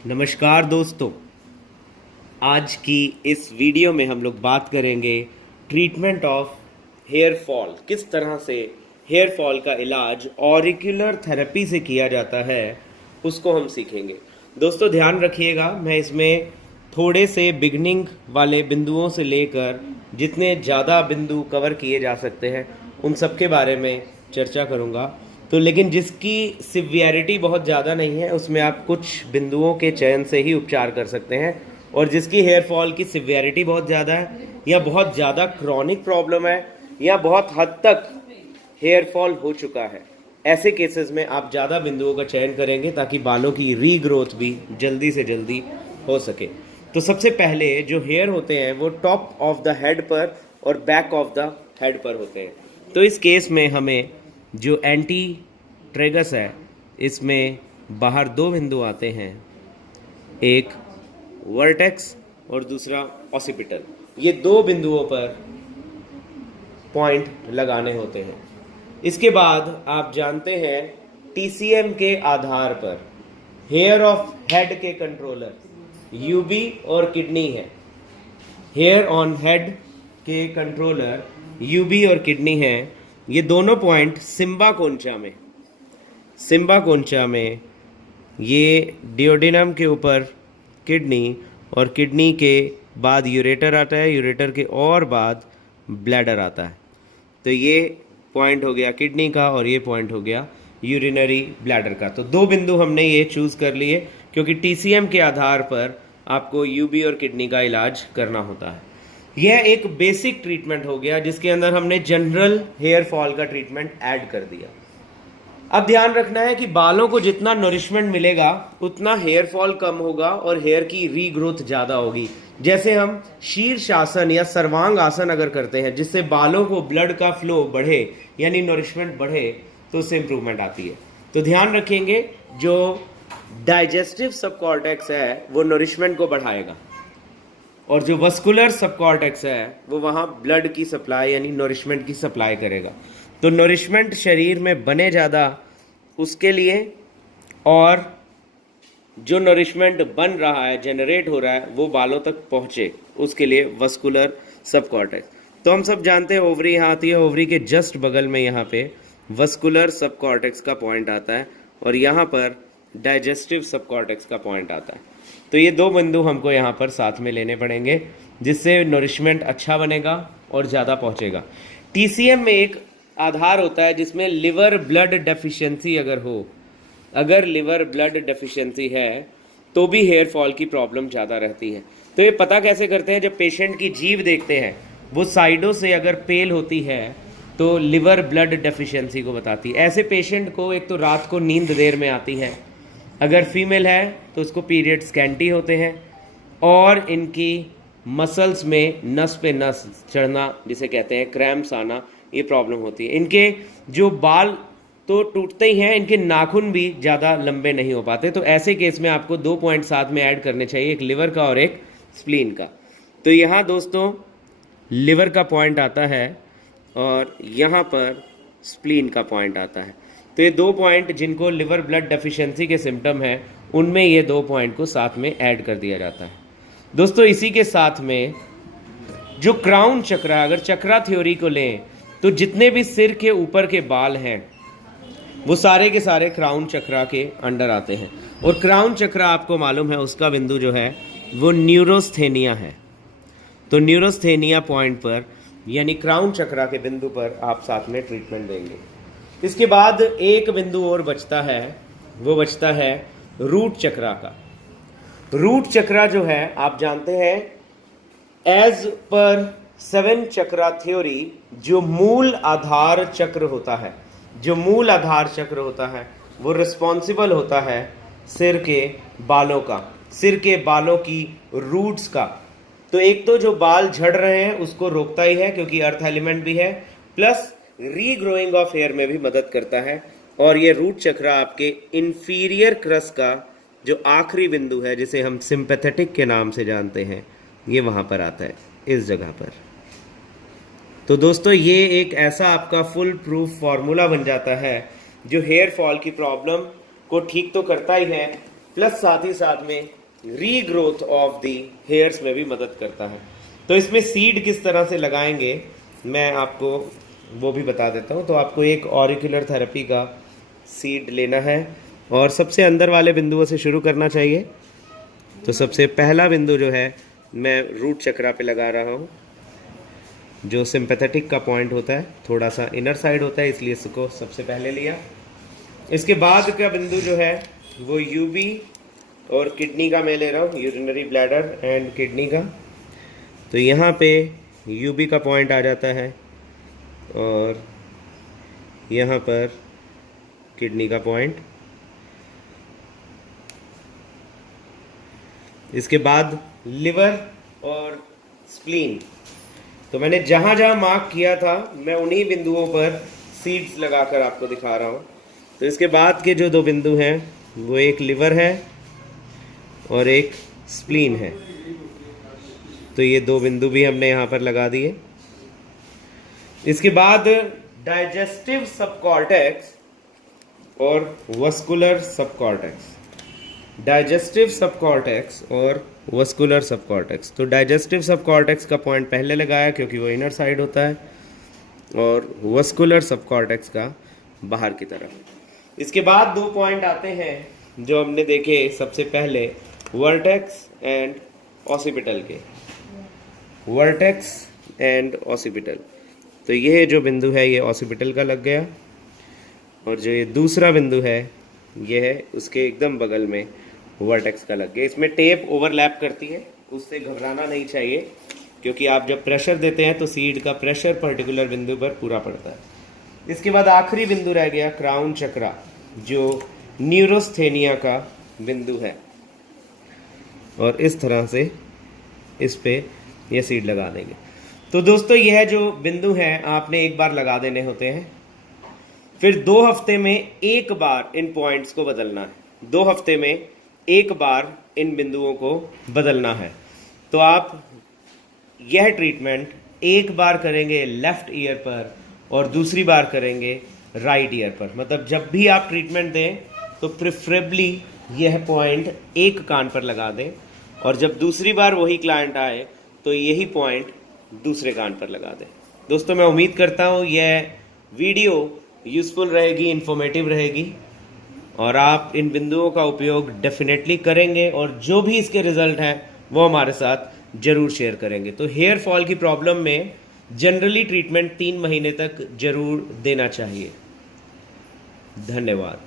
नमस्कार दोस्तों। आज की इस वीडियो में हम लोग बात करेंगे ट्रीटमेंट ऑफ हेयर फॉल। किस तरह से हेयर फॉल का इलाज ऑरिकुलर थेरेपी से किया जाता है उसको हम सीखेंगे। दोस्तों ध्यान रखिएगा, मैं इसमें थोड़े से बिगनिंग वाले बिंदुओं से लेकर जितने ज़्यादा बिंदु कवर किए जा सकते हैं उन सब के बारे में चर्चा करूँगा। तो लेकिन जिसकी सिवियरिटी बहुत ज़्यादा नहीं है उसमें आप कुछ बिंदुओं के चयन से ही उपचार कर सकते हैं, और जिसकी हेयर फॉल की सिवियरिटी बहुत ज़्यादा है या बहुत ज़्यादा क्रॉनिक प्रॉब्लम है या बहुत हद तक हेयर फॉल हो चुका है, ऐसे केसेस में आप ज़्यादा बिंदुओं का चयन करेंगे ताकि बालों की रीग्रोथ भी जल्दी से जल्दी हो सके। तो सबसे पहले जो हेयर होते हैं वो टॉप ऑफ द हेड पर और बैक ऑफ द हेड पर होते हैं। तो इस केस में हमें जो एंटी ट्रेगस है इसमें बाहर दो बिंदु आते हैं, एक वर्टेक्स और दूसरा ऑसिपिटल। ये दो बिंदुओं पर पॉइंट लगाने होते हैं। इसके बाद आप जानते हैं टीसीएम के आधार पर हेयर ऑफ हेड के कंट्रोलर यूबी और किडनी है। हेयर ऑन हेड के कंट्रोलर यूबी और किडनी है। ये दोनों पॉइंट सिम्बा कोंचा में ये डिओडिनम के ऊपर किडनी, और किडनी के बाद यूरेटर आता है, यूरेटर के और बाद ब्लैडर आता है। तो ये पॉइंट हो गया किडनी का और ये पॉइंट हो गया यूरिनरी ब्लैडर का। तो दो बिंदु हमने ये चूज़ कर लिए क्योंकि टीसीएम के आधार पर आपको यूबी और किडनी का इलाज करना होता है। यह एक बेसिक ट्रीटमेंट हो गया जिसके अंदर हमने जनरल हेयर फॉल का ट्रीटमेंट ऐड कर दिया। अब ध्यान रखना है कि बालों को जितना नरिशमेंट मिलेगा उतना हेयर फॉल कम होगा और हेयर की रीग्रोथ ज़्यादा होगी। जैसे हम शीर्षासन या सर्वांग आसन अगर करते हैं जिससे बालों को ब्लड का फ्लो बढ़े यानी नरिशमेंट बढ़े तो उससे इंप्रूवमेंट आती है। तो ध्यान रखेंगे जो डाइजेस्टिव सबकॉर्टेक्स है वो नरिशमेंट को बढ़ाएगा और जो वस्कुलर सबकॉर्टेक्स है वो वहाँ ब्लड की सप्लाई यानी नरिशमेंट की सप्लाई करेगा। तो नरिशमेंट शरीर में बने ज़्यादा उसके लिए, और जो नरिशमेंट बन रहा है जनरेट हो रहा है वो बालों तक पहुँचे उसके लिए वस्कुलर सबकॉर्टेक्स। तो हम सब जानते हैं ओवरी यहाँ आती है, ओवरी के जस्ट बगल में यहाँ पे वस्कुलर सबकॉर्टेक्स का पॉइंट आता है और यहाँ पर डाइजेस्टिव सबकॉर्टेक्स का पॉइंट आता है। तो ये दो बिंदु हमको यहाँ पर साथ में लेने पड़ेंगे जिससे नरिशमेंट अच्छा बनेगा और ज़्यादा पहुँचेगा। टीसीएम में एक आधार होता है जिसमें लिवर ब्लड डेफिशिएंसी अगर लिवर ब्लड डेफिशिएंसी है तो भी हेयर फॉल की प्रॉब्लम ज़्यादा रहती है। तो ये पता कैसे करते हैं, जब पेशेंट की जीभ देखते हैं वो साइडों से अगर पेल होती है तो लिवर ब्लड डेफिशिएंसी को बताती है। ऐसे पेशेंट को एक तो रात को नींद देर में आती है, अगर फीमेल है तो उसको पीरियड स्कैंटी होते हैं, और इनकी मसल्स में नस पे नस चढ़ना जिसे कहते हैं क्रैम्प्स आना, ये प्रॉब्लम होती है। इनके जो बाल तो टूटते ही हैं, इनके नाखून भी ज़्यादा लंबे नहीं हो पाते। तो ऐसे केस में आपको दो पॉइंट साथ में ऐड करने चाहिए, एक लिवर का और एक स्प्लीन का। तो यहाँ दोस्तों लिवर का पॉइंट आता है और यहाँ पर स्प्लीन का पॉइंट आता है। तो ये दो पॉइंट जिनको लिवर ब्लड डेफिशिएंसी के सिम्टम है उनमें ये दो पॉइंट को साथ में ऐड कर दिया जाता है। दोस्तों इसी के साथ में जो क्राउन चक्र, अगर चक्रा थ्योरी को लें तो जितने भी सिर के ऊपर के बाल हैं वो सारे के सारे क्राउन चक्रा के अंडर आते हैं, और क्राउन चक्रा आपको मालूम है उसका बिंदु जो है वो न्यूरोस्थेनिया है। तो न्यूरोस्थेनिया पॉइंट पर यानी क्राउन चक्रा के बिंदु पर आप साथ में ट्रीटमेंट देंगे। इसके बाद एक बिंदु और बचता है, वो बचता है रूट चक्रा का। रूट चक्रा जो है आप जानते हैं एज पर 7 चक्रा थ्योरी जो मूल आधार चक्र होता है, वो रिस्पॉन्सिबल होता है सिर के बालों का, सिर के बालों की रूट्स का। तो एक तो जो बाल झड़ रहे हैं उसको रोकता ही है क्योंकि अर्थ एलिमेंट भी है, प्लस रीग्रोइंग ऑफ हेयर में भी मदद करता है। और ये रूट चक्रा आपके इंफीरियर क्रस का जो आखिरी बिंदु है जिसे हम सिंपैथेटिक के नाम से जानते हैं, ये वहाँ पर आता है इस जगह पर। तो दोस्तों ये एक ऐसा आपका फुल प्रूफ फार्मूला बन जाता है जो हेयर फॉल की प्रॉब्लम को ठीक तो करता ही है, प्लस साथ ही साथ में रीग्रोथ ऑफ दी हेयर्स में भी मदद करता है। तो इसमें सीड किस तरह से लगाएंगे मैं आपको वो भी बता देता हूँ। तो आपको एक ऑरिकुलर थेरेपी का सीड लेना है और सबसे अंदर वाले बिंदुओं से शुरू करना चाहिए। तो सबसे पहला बिंदु जो है मैं रूट चक्रा पे लगा रहा हूँ, जो सिंपैथेटिक का पॉइंट होता है, थोड़ा सा इनर साइड होता है, इसलिए इसको सबसे पहले लिया। इसके बाद का बिंदु जो है वो यूबी और किडनी का मैं ले रहा हूँ, यूरिनरी ब्लैडर एंड किडनी का। तो यहाँ पे यूबी का पॉइंट आ जाता है और यहाँ पर किडनी का पॉइंट। इसके बाद लिवर और स्प्लीन। तो मैंने जहाँ जहाँ मार्क किया था मैं उन्हीं बिंदुओं पर सीड्स लगाकर आपको दिखा रहा हूँ। तो इसके बाद के जो दो बिंदु हैं वो एक लिवर है और एक स्प्लीन है। तो ये दो बिंदु भी हमने यहाँ पर लगा दिए। इसके बाद डाइजेस्टिव सबकॉर्टेक्स और वस्कुलर सबकॉर्टेक्स। डाइजेस्टिव सबकॉर्टेक्स और वस्कुलर सबकॉर्टेक्स। तो डाइजेस्टिव सबकॉर्टेक्स का पॉइंट पहले लगाया क्योंकि वो इनर साइड होता है, और वस्कुलर सबकॉर्टेक्स का बाहर की तरफ। इसके बाद दो पॉइंट आते हैं जो हमने देखे सबसे पहले, वर्टेक्स एंड ऑसिपिटल के। Vertex and occipital. तो ये जो बिंदु है ये ऑसिपिटल का लग गया, और जो ये दूसरा बिंदु है ये है उसके एकदम बगल में वर्टेक्स का लग गया। इसमें टेप ओवरलैप करती है, उससे घबराना नहीं चाहिए, क्योंकि आप जब प्रेशर देते हैं तो सीड का प्रेशर पर्टिकुलर बिंदु पर पूरा पड़ता है। इसके बाद आखिरी बिंदु रह गया क्राउन चक्रा, जो न्यूरोस्थेनिया का बिंदु है, और इस तरह से इस पे ये सीड लगा देंगे। तो दोस्तों यह जो बिंदु हैं आपने एक बार लगा देने होते हैं, फिर 2 हफ्ते में एक बार इन पॉइंट्स को बदलना है। 2 हफ्ते में एक बार इन बिंदुओं को बदलना है। तो आप यह ट्रीटमेंट एक बार करेंगे लेफ्ट ईयर पर और दूसरी बार करेंगे राइट ईयर पर। मतलब जब भी आप ट्रीटमेंट दें तो प्रेफरेबली यह पॉइंट एक कान पर लगा दें, और जब दूसरी बार वही क्लाइंट आए तो यही पॉइंट दूसरे कान पर लगा दें। दोस्तों मैं उम्मीद करता हूँ यह वीडियो यूज़फुल रहेगी, इन्फॉर्मेटिव रहेगी, और आप इन बिंदुओं का उपयोग डेफिनेटली करेंगे, और जो भी इसके रिजल्ट हैं वो हमारे साथ ज़रूर शेयर करेंगे। तो हेयर फॉल की प्रॉब्लम में जनरली ट्रीटमेंट 3 महीने तक ज़रूर देना चाहिए। धन्यवाद।